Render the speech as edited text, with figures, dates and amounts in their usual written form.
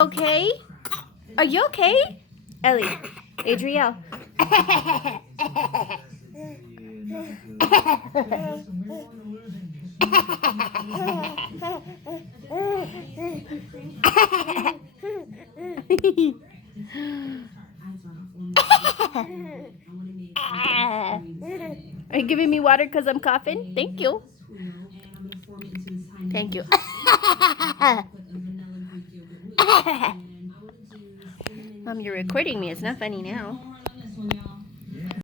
Okay? Are you okay? Ellie, Adrielle. Are you giving me water because I'm coughing? Thank you. Thank you. Mom, you're recording me. It's not funny now.